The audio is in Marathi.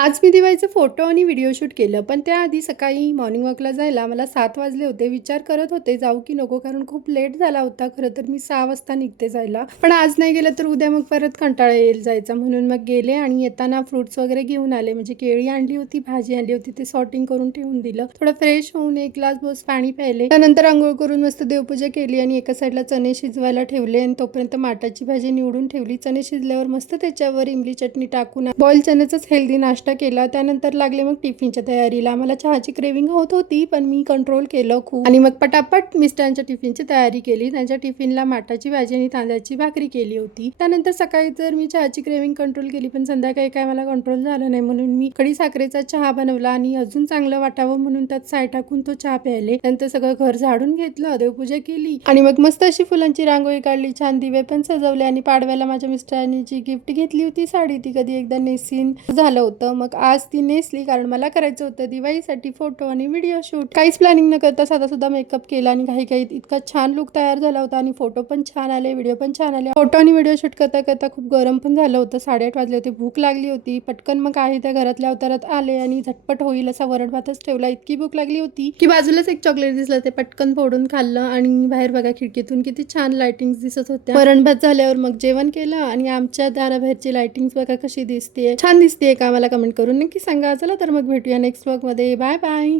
आज मी दिवाळीचे फोटो आणि व्हिडिओ शूट केलं, पण त्याआधी सकाळी मॉर्निंग वॉकला जायला मला 7 वाजले होते. विचार करत होते जाऊ की नको, कारण खूप लेट झाला होता. खरं तर मी 6 वाजता निघते जायला, पण आज नाही गेलं तर उद्या मग परत कंटाळा येईल जायचा, म्हणून मग गेले आणि येताना फ्रुट्स वगैरे घेऊन आले. म्हणजे केळी आणली होती, भाजी आणली होती, ते सॉर्टिंग करून ठेवून दिलं. थोडं फ्रेश होऊन 1 ग्लास बस पाणी प्यायले. त्यानंतर अंघोळ करून मस्त देवपूजा केली आणि एका साईडला चणे शिजवायला ठेवले आणि तोपर्यंत माटाची भाजी निवडून ठेवली. चणे शिजल्यावर मस्त त्याच्यावर इमली चटणी टाकून बॉईल चण्याचाच हेल्दी नाश्ता केला. त्यानंतर लागले मग टिफिनच्या तयारीला. मला चहाची क्रेविंग होत होती, पण मी कंट्रोल केलं खूप आणि मग पटापट मिस्टरांच्या टिफिनची तयारी केली. त्यांच्या टिफिनला माटाची भाजी आणि तांदळाची भाकरी केली होती. त्यानंतर सकाळी तर मी चहाची क्रेविंग कंट्रोल केली, पण संध्याकाळी काय मला कंट्रोल झालं नाही, म्हणून मी खडी साखरेचा चहा बनवला आणि अजून चांगलं वाटावं म्हणून त्यात साय टाकून तो चहा प्यायले. नंतर सगळं घर झाडून घेतलं, देवपूजा केली आणि मग मस्त अशी फुलांची रांगोळी काढली, छान दिवे पण सजवले आणि पाडव्याला माझ्या मिस्टरांनी जी गिफ्ट घेतली होती साडी, ती कधी एकदा नेसीन झालं होतं. मग आज ती नेसली, कारण मला करायचं होतं दिवाळीसाठी फोटो आणि व्हिडिओ शूट. काहीच प्लॅनिंग न करता साधा सुद्धा मेकअप केला आणि काही इतका छान लुक तयार झाला होता आणि फोटो पण छान आले, व्हिडिओ पण छान आले. फोटो आणि व्हिडिओ शूट करता करता खूप गरम पण झालं होतं. 8:30 वाजले होते, भूक लागली होती. पटकन मग आहे त्या घरातल्या अवतारात आले आणि झटपट होईल असा वरण भातच ठेवला. इतकी भूक लागली होती की बाजूलाच एक चॉकलेट दिसलं, ते पटकन फोडून खाल्लं आणि बाहेर बघा खिडकीतून किती छान लाइटिंग दिसत होत्या. वरण भात झाल्यावर मग जेवण केलं आणि आमच्या दाराबाहेरची लाइटिंग बघा कशी दिसते, छान दिसते का? मला कमेंट करून नक्की सांगा. चला तर मग भेटूया नेक्स्ट व्लॉग मध्ये. Bye bye.